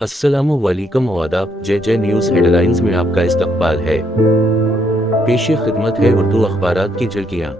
अस्सलामुअलैकुम वादाब। जे news headlines में आपका इस्तकबाल है। पेश खिदमत है उर्दू अखबारात की झलकियाँ।